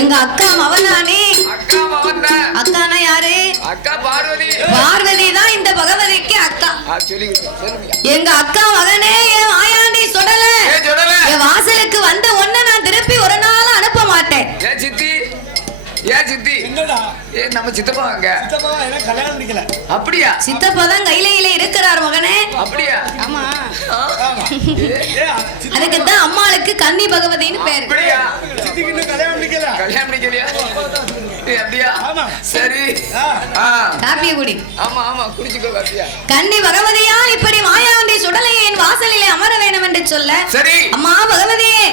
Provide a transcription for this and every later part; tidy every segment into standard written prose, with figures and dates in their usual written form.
எங்க அக்கா மவனானே. அக்கானா யாரு? அக்கா பார்வதி. பார்வதி தான் இந்த பகவதிக்கு அக்கா. எங்க அக்கா மகனே என் மாயாண்டி சுடல. என் வாசலுக்கு வந்த ஒண்ணு நான் திருப்பி ஒரு நாள் அனுப்ப மாட்டேன். ஏன் சித்தி என்னடா? ஏ நம்ம சித்தப்பா அங்க. சித்தப்பா எனக்கு கல்யாணம் முடிக்கல. அப்படியே சித்தப்பா தான் கையில இருக்கிறார் மகனே. அப்படியே ஆமா. அதுக்கு தான் அம்மாளுக்கு கன்னி பகவதின்னு பேரு. அப்படியே சித்திக்கு இன்னும் கல்யாணம் முடிக்கல. கல்யாணம் முடிக்கலையா? ஏ அப்படியே ஆமா. சரி காப்பிய குடி. ஆமா ஆமா குடிச்சுக்கோ காப்பியா. கன்னி பகவதியா இப்படி மாயாண்டி சுடலை என் வாசலிலே அமர வேண்டும் என்று சொல்ல. சரி அம்மா பகவதியே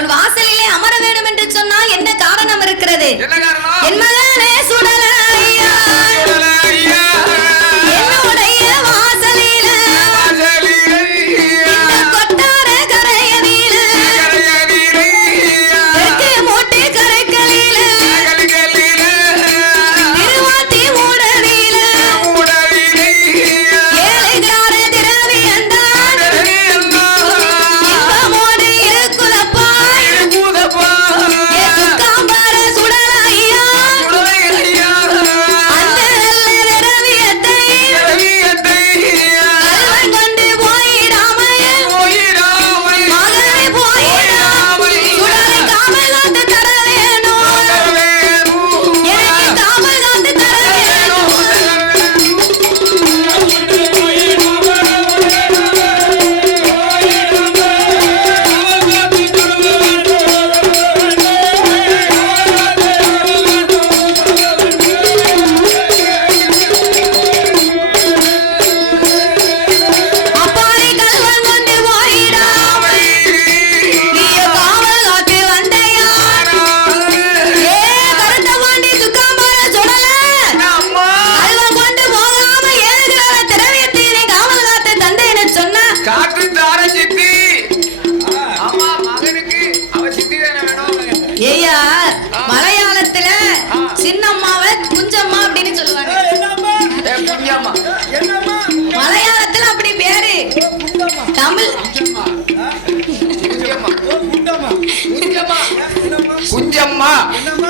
உன் வாசலிலே அமர வேண்டும் என்று சொன்னால் என்ன காரணம் இருக்கிறது? என்ன காரணம்? என் மகனே சுடலையா என்னுடைய வாசலில இந்த கொட்டார கரையதில தெற்கு மூட்டு கரைகளில திருவாத்தி மூடலில ஏழைகார திரவியந்தான் இன்பமோடு இருக்குதப்பா சுக்காம்பார சுடலையா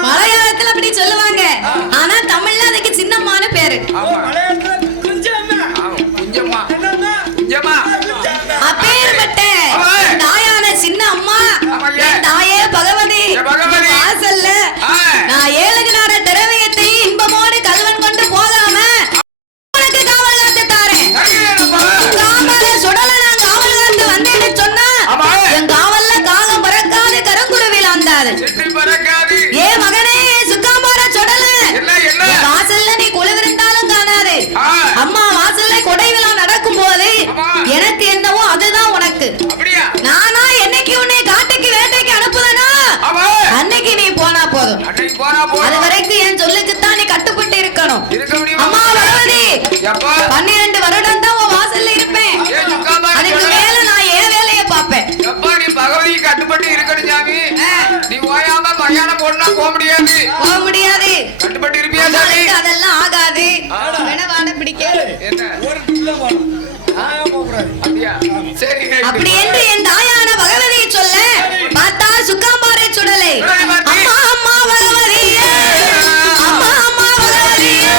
மலையாளத்துல அப்படி சொல்லுவாங்க. ஆனா தமிழ்ல அதுக்கு சின்னம்மான்னு பேரு. அப்பேற்பட்ட தாயான சின்ன அம்மா தாயே பகவதி வாசல்ல நான் ஏழுகினார திரவியத்தை இன்பமோடு கல்வன் கொண்டு போகாம உனக்கு காவல் காத்து தாரேன். காவல சுடல நான் காவல் காத்து வந்தேன்னு சொன்னா என் காவல்ல காகம் பறக்காது கருங்குருவில் வந்தாது. ஏ மகனே சுக்காம்பார சுடல வாசல்ல நீ குழுவிருந்தாலும் காணாது. அம்மா வாசல்ல கொடை விழா நடக்கும் போது எனக்கு என்னவோ அதுதான் உனக்கு. நானா என்னைக்கு உன்னை காட்டுக்கு வேட்டைக்கு அனுப்புதனா அன்னைக்கு நீ போனா போதும். அது வரைக்கும் என் சொல்லுக்குத்தான் நீ கட்டுப்பட்டு இருக்கணும். அம்மா பகவதி 12 வருடம் தான் உன் வாசல்ல இருப்பேன். அதுக்கு மேல நான் ஏன் வேலையை பார்ப்பேன். பகவதி கட்டுப்பட்டு இருக்கணும் சாமி. நீ ஓயாம மயானம் போடனா போக முடியாது. போக முடியாது. கட்டுப்பட்டு இருப்பியா சாமி? அதெல்லாம் ஆகாது. வேணவாட பிடிக்காது. என்ன ஒரு துள்ள போறோம். அப்படி என்று என் தாயான பகவதியை சொல்ல பார்த்தா சுக்காம்பாரை சுடலை. அம்மா அம்மா பகவதியே அம்மா அம்மா பகவதியே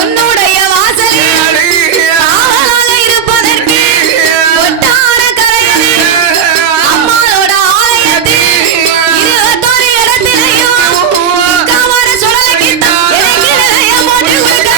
உன்னுடைய வாசலில் காவலாக இருப்பதற்கு கொட்டார கரையில் அம்மாவோட ஆலயத்தில் 21 இடத்திலையும் சுக்காம்பார சுடலைக்கு எனக்கு நிறைய போட்டு கொடுக்க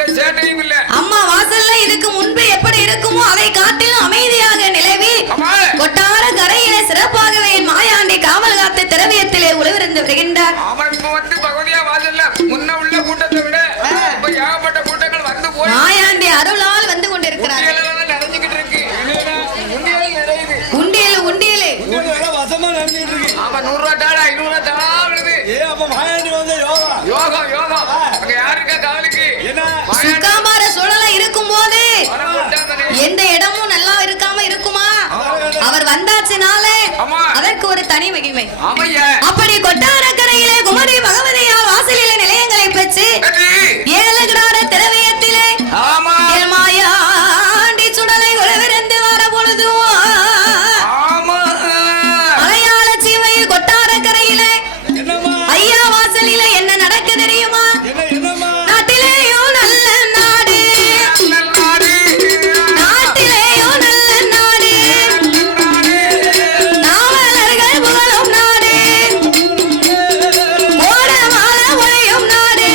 எந்த சேட்டையும் இல்ல. அம்மா வாசல்ல இதுக்கு முன்பு எப்படி இருக்குமோ அதை காட்டிலும் அமைதியாக நிலவி ஆமா. கொட்டார கரையிலே சிறப்பாகவே மாயாண்டி காவல் காத்த திரவியத்திலே உழவிருந்து வருகின்றார். அவன் இப்ப வந்து பகவதியா வாசல்ல முன்ன உள்ள கூட்டத்தை விட இப்ப ஏகப்பட்ட கூட்டங்கள் வந்து போய் மாயாண்டி அருளால் வந்து கொண்டிருக்கிறார். நிறைஞ்சுக்கிட்டு இருக்கு. உண்டியல் நிறையுது. உண்டியல் உண்டியல் வசமா நடந்துட்டு இருக்கு. ஆமா 100 ரூபா தாளா 500 ரூபா தாளா விழுது. அப்ப மாயாண்டி வந்து யோகம் யோகம் யோகம். அங்க யாருக்கா காவலுக்கு என்ன சுக்காமார சூழலா இருக்கும் போது எந்த இடமும் நல்லா இருக்காம இருக்குமா? அவர் வந்தாச்சுனால அதற்கு ஒரு தனி மகிமை. அப்படி கொட்டாரக்கரையிலே குமரி பகவதியால் வாசலிலே நிலையங்களை பெற்று 7 கிராட திரவியத்திலே மாயாண்டி சுடலை உழவிருந்து வர பொழுது மலையாள சீமையில் கொட்டாரக்கரையிலே ஐயா வாசலில என்ன நடக்க தெரியுமா? நாட்டிலேயோ நல்ல நாடு, நாட்டிலேயோ நல்ல நாடு, நாவலர்கள் புகழும் நாடு, கோடமால ஒளியும் நாடு,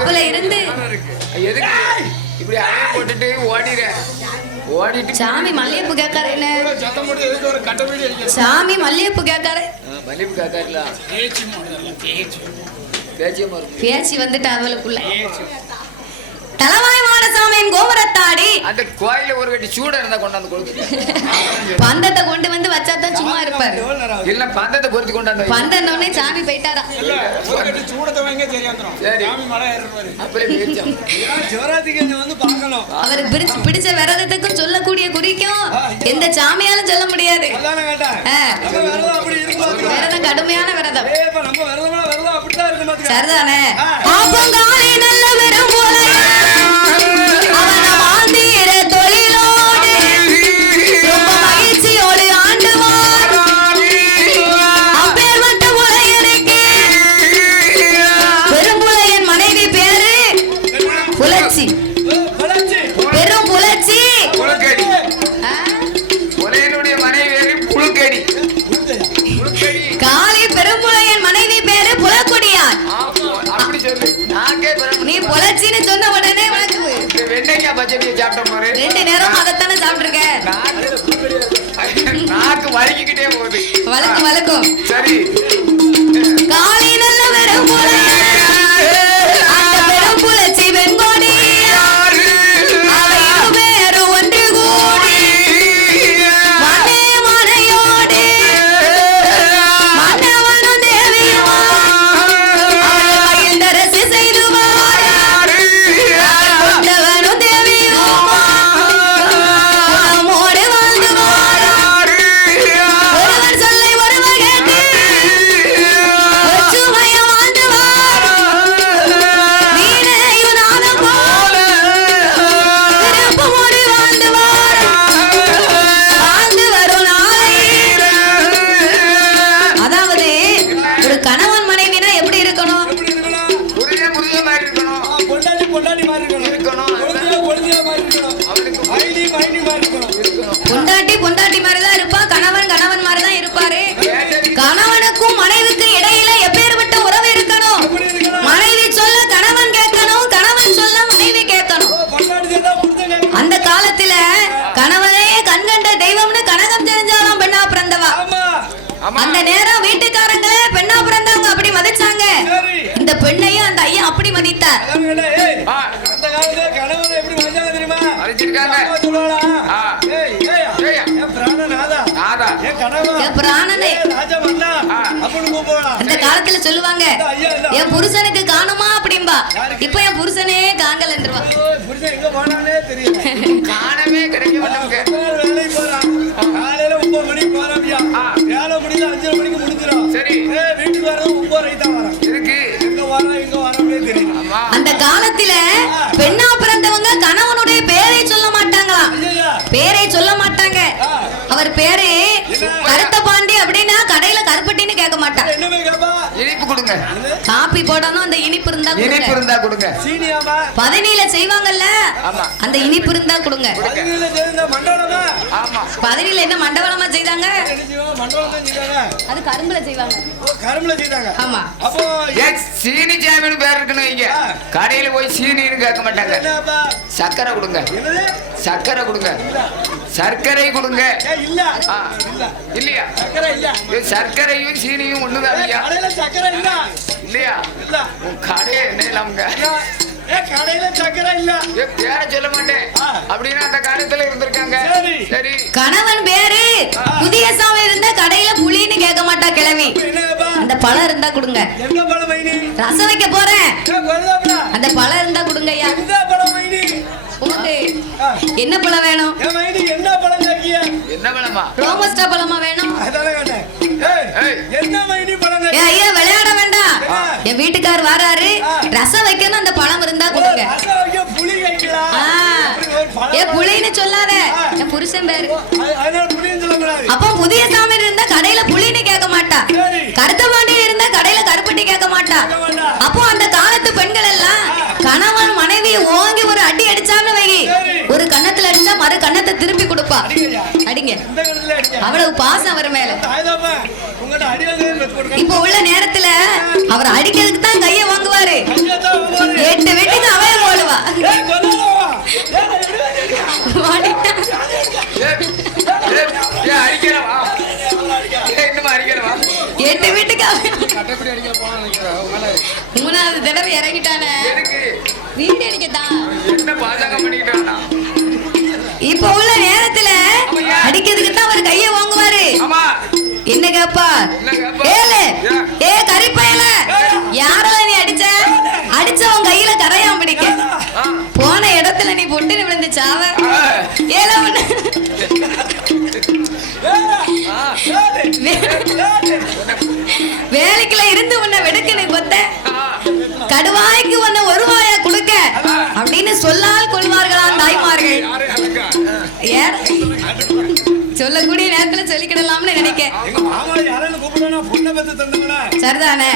அப்பல இருந்து எதுக்கு இப்படி அடைய போட்டுட்டு ஓடிட்டு சாமி மல்லிகைப்பூ கேட்காரு என்ன சத்தம் போட்டு எதுக்கு ஒரு கட்ட வீடு அடிக்கிறது? சாமி மல்லிகைப்பூ கேட்காரு மல்லிகைப்பூ கேட்காருல பேச்சு மாடல பேச்சு. பேச்சியமா இருக்கும் பேச்சு வந்துட்டு அவளுக்குள்ள தலவாய் மாடசாமியின் கோபுரத்தாடி அந்த கோயில ஒரு கட்டி சூட இருந்தா கொண்டாந்து கொடுத்து பந்தத்தை கொண்டு வந்து வச்சாதான் சும்மா இருப்பாரு. எவ்வளவு நேரம் ஆகுது? இல்ல பந்தத்தை பொறுத்து கொண்டாந்து வை. பந்தன்னொடனே சாமி போயிட்டாரா. இல்ல, ஒரு கட்டு சூடத்தை வாங்க தெரியாந்துரும். சரி. சாமி மலை ஏறுவாரு. அப்படியே பேச்சோம் இதெல்லாம் சிவராத்திரிக்கு இங்க வந்து பார்க்கணும். அவருக்கு பிடிச்ச விரதத்துக்கும் சொல்லக்கூடிய குறிக்கும் எந்த சாமியாலும் சொல்ல முடியாது. அதானே கேட்டேன். நம்ம விரதம் அப்படி இருக்கும் பாத்துக்கலாம். விரதம் கடுமையான விரதம். இப்ப நம்ம விரதம்னா விரதம் அப்படித்தான் இருக்கும் பாத்துக்கலாம். சரிதானே? ஆப்பங்காலி நல்ல வெறும் போலையே அவன மாந்தீர தொழிலோடு ரொம்ப மகிழ்ச்சியோடு ஆண்டுவார் அப்பேற்பட்ட புலையனுக்கு பெரும்புலையன் மனைவி பேரு புலச்சி. வளர்ச்சி. பெரும் புலச்சி. புழுக்கடி ஆ? புலையனுடைய மனைவி பேரு புழுக்கடி புழுக்கடி காளி பெரும்புலையன் மனைவி பேரு புலக்குடியான். அப்படி சொல்லு நாக்கே நீ புலச்சின்னு சொன்ன உடனே உனக்கு வெண்டைக்காய் பச்சடியை சாப்பிட்ட போது 2 நேரம் அதைத்தானே சாப்பிட்டுருக்க. நாக்கு வலிக்கிட்டே போகுது வழக்கும் சரி காளி நல்ல வெறும் புலையன் அந்த பெரும் புலச்சி வெண்கொடி அவை இருவேறு ஒன்று கூடி மனே மனையோடு மன்னவனும் தேவியும் அவள் மகிழ்ந்தரசு செய்துவார் கொண்டவனும் தேவியும் குணமோடு வாழ்ந்துவார் ஒருவர் சொல்லை ஒருவர் கேட்டு ஒற்றுமையா வாழ்ந்துவார் வீணையும் நாதம் போல விருப்பமோடு வாழ்ந்துவார் வாழ்ந்து வரும் நாளை. அதாவது ஒரு கணவன் மனைவினா எப்படி இருக்கணும்? எப்படி இருக்கணும்? புரிய மாதிரி இருக்கணும் பொண்டாட்டி பொண்டாட்டி மாதிரி இருக்கணும். இருக்கணும். கொழுந்தியா கொழுந்தியா மாதிரி இருக்கணும். அவனுக்கு மைனி மைனி மாதிரி இருக்கணும். பொண்டாட்டி மாதிரி தான் இருப்பா, கணவன் மாதிரி தான் இருப்பாரு. கணவனுக்கும் மனைவிக்கும் இடையில எப்பேற்பட்ட உறவு இருக்கணும்? எப்படி இருக்கணும்? மனைவி சொல்ல கணவன் கேட்கணும், கணவன் சொல்ல மனைவி கேட்கணும். பொண்டாட்டி சேர்ந்தா புருஷன். அந்த காலத்துல கணவனே கண்கண்ட தெய்வம்னு கனகம் தெரிஞ்சாலும் பெண்ணா பிறந்தவா. ஆமா. ஆமா அந்த நேரம் வீட்டுக்காரங்களே பெண்ணா பிறந்தவங்க அப்படி மதிச்சாங்க. சரி. இந்த பெண்ணையும் அந்த ஐயா அப்படி மதித்தார். அதான் கேட்டேன். ஏய், ஆ, அந்த காலத்துல கணவனை எப்படி மதிச்சாங்க தெரியுமா? அழைச்சிருக்காங்க அம்மா சொல்லுவாளா? ஆ. ஏய், ஏய், ஏய்யா. என் பிராணநாதா. நாதா என் கணவன். என் பிராணனே. ஏய், ராஜமன்னா. ஆ. அப்படின்னு கூப்பிடுவாளா? அந்த காலத்துல சொல்லுவாங்க என் புருஷனுக்கு காணுமா அப்படிம்பா. இப்ப என் புருஷனே காங்கலன்றுவா. ஓய், புருஷன் எங்க போனானே தெரியல. காணவே கிடைக்க மாட்டாங்க ஒரு நாள் வேலைக்கு போறான். காலையில 9 மணிக்கு போறான்யா. ஆ. வேலை முடிஞ்சு 5 மணிக்கு முடிஞ்சிடும். சரி ஏய், வீட்டுக்கு வரது 9:30 தான் வரான். இருக்கு எங்க வரோம்னே தெரியல. ஆமா அந்த காலத்துல பெண்ணா பிறந்தவங்க கணவனுடைய பேரை சொல்ல மாட்டாங்களாம். ஐயா, பேரை சொல்ல மாட்டாங்க. அவர் பேரு கருத்த பாண்டி அப்படின்னா கடையில கருப்பட்டின்னு கேட்க மாட்டான். என்ன கேப்பா? இனிப்பு கொடுங்க காப்பி போடணும், அந்த இனிப்பு இருந்தா இனிப்பு கொடுங்க. இருந்தா கொடுங்க சீனியாமா? பதனியில செய்வாங்கல்ல, ஆமா அந்த இனிப்பு இருந்தா கொடுங்க. பதினில சேர்ந்த மண்டலமா? ஆமா பதனியில என்ன மண்டபலமா செய்தாங்க? என்ன செய்வாங்க? மண்டலம் தான் செய்தாங்க. அது கரும்புல செய்வாங்க. ஓ, கரும்புல செய்தாங்க. ஆமா. அப்போ ஏன் சீனி சாமின்னு பேர் இருக்குன்னு வைங்க கடையில போய் சீனின்னு கேட்க மாட்டாங்க என்னப்பா? சர்க்கரை கொடுங்க என்னது? சர்க்கரை கொடுங்க சர்க்கரை கொடுங்க ஏய், இல்ல. ஆ, இல்ல. இல்லையா சக்கரை இல்ல. இது சர்க்கரையும் சீனியும் ஒண்ணுதான் ஏய், இல்லையா கடையில சக்கரை இல்ல. இல்லையா இல்ல. உன் கடையே என்ன இல்லாமங்க ஏய், கடையில சக்கரை இல்ல. பேர சொல்ல மாட்டேன் ஆ. அப்படின்னா அந்த காலத்துல இருந்திருக்காங்க சரி. சரி கணவன் பேரு புதிய சாமி இருந்தா கடையில புளின்னு கேட்க மாட்டா கிழவி. என்னப்பா? அந்த பழம் இருந்தா கொடுங்க. எந்த பழம் மைனி? ரசம் வைக்க போறேன், ஏய், கொல்லுதாப்பா. அந்த பழம் இருந்தா கொடுங்க ஐயா. எந்த பழம் மைனி? உனக்கு ஆ. என்ன பழம் வேணும்? ஏய், மைனி, என்ன பழம் கேக்கிய? என்ன பழமா ரோமஸ்டா பழமா வேணும்? அதானே கேட்டேன். ஏய், ஏய். என்ன மைனி பழம் ஏ கேக்கிய? ஐயா விளையாட வேண்டாம். ஆ. என் வீட்டுக்கார் வராரு, ரசம் வைக்கணும், அந்த பழம் இருந்தா கொடுங்க. ரசம் வைக்க புளி கேக்கலாம். ஆ. அப்படி ஒரு பழம் ஏ புளின்னு சொல்லாத, ஆ. என் புருஷன் பேரு. அதனால புளின்னு சொல்லக்கூடாது. அப்போ புதிய சாமி இருந்தா கடையில புளின்னு கேட்க மாட்டா. சரி. கருத்த பாண்டி இருந்தா கடையில கருப்பட்டி கேட்க மாட்டா. கேட்க மாட்டா. அப்போ அந்த காலத்து பெண்கள் எல்லாம் கணவன் மனைவி ஓங்கி ஒரு அடி அடிச்சான்னு வை, சரி. ஒரு கன்னத்துல அடிச்சா மறு கன்னத்தை திருப்பி கொடுப்பா. அடிங்கய்யா. அடிங்க. இந்த கணத்துல அடிங்க. அவ்வளவு பாசம் அவர் மேல. தாய்தாப்பா, உங்கள்ட்ட அடி வந்து கொடுக்க. இப்போ உள்ள நேரத்துல அவர் அடிக்கிறதுக்கு தான் கைய வாங்குவாரு. ஐயா தான் வருவாரு. 8 மூணாவது தடவை இறங்கிட்டானே எதுக்கு வீடு அடிக்கத்தான். என்ன பாஜகம் பண்ணிக்கிட்டானா இப்ப உள்ள நேரத்துல அடிக்கிறதுக்கு தான் அவர் கைய வாங்குவாரு. ஆமா என்ன கேப்பா என்ன கேப்பா? ஏலே ஏ கரிப்பையில யாரல நீ அடிச்சவன் கையில கரையான் பிடிக்க போன இடத்துல நீ பொட்டுன்னு விழுந்து சாவ. ஏல ஒண்ணு வேலைக்குள்ள இருந்து உன்னை வெடுக்குன்னு கொத்த கடுவாய்க்கு உன்னை ஒரு வாயா கொடுக்க அப்படின்னு சொல்லால் கொள்வார்களாம் தாய்மார்கள். ஏன் சொல்லக்கூடிய நேரத்துல சொல்லிக்கிடலாம்னு நினைக்க சரிதானே.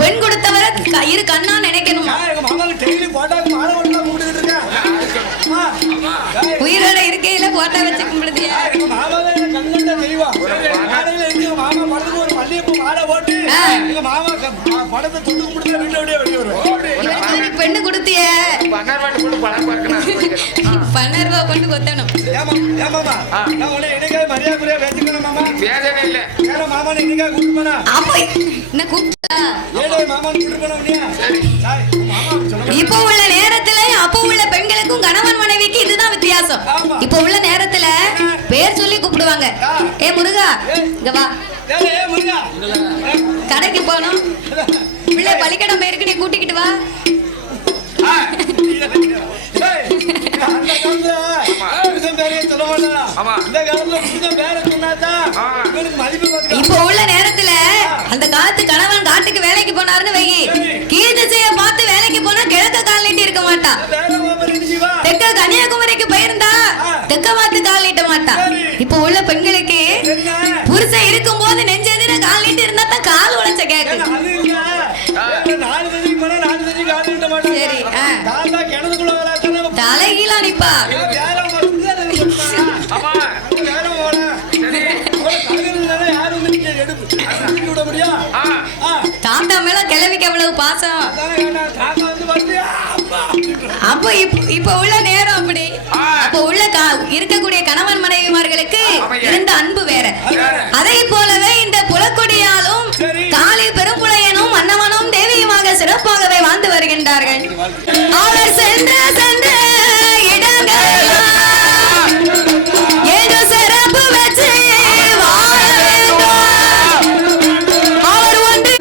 பெண் கொடுத்தவரை இரு கண்ணா நினைக்கணுமா? உயிரோட இருக்கையில போட்டா வச்சு கும்பிடுதியா? பெண்ணு கொடுத்திய 12 ரூபா கொண்டு கொத்தணும். இப்ப உள்ள நேரத்துல அப்ப உள்ள பெண்களுக்கும் கணவன் மனைவிக்கு இதுதான் வித்தியாசம். இப்ப உள்ள நேரத்துல பேர் சொல்லி கூப்பிடுவாங்க. ஏ முருகா இங்க வா, கடைக்கு போனோம், பிள்ளை பள்ளிக்கடம் போயிருக்கு, நீ கூட்டிக்கிட்டு வா. இப்ப உள்ள நேரத்துல அந்த காலத்து கணவன் காட்டுக்கு வேலைக்கு போனாருன்னு வை, கீழ் திசைய பார்த்து வேலைக்கு போனா கிழக்க கால் நீட்டி இருக்க மாட்டான். தெற்க கன்னியாகுமரிக்கு போயிருந்தா தெற்க பார்த்து கால் நீட்ட மாட்டான். இப்ப உள்ள பெண்களுக்கு புருஷன் இருக்கும் போது நெஞ்செதிர கால் நீட்டி இருந்தா தான் கால் உழைச்ச கேட்கும். சரி தலைகீழா நிப்பா. தாத்தா மேல கிழவிக்கு எவ்வளவு பாசம். அப்ப இப்ப உள்ள நேரம் அப்படி. அப்ப உள்ள இருக்கக்கூடிய கணவன் மனைவிமார்களுக்கு இருந்த அன்பு வேற. அதை போலவே இந்த புலக்கொடியாலும் காளி பெரும்புலையனும் மன்னவனும் தேவியுமாக சிறப்பாகவே வாழ்ந்து வருகின்றார்கள். அவர் சென்ற சென்ற இடங்கள் ஏதோ சிறப்பு வச்சு அவர் ஒன்று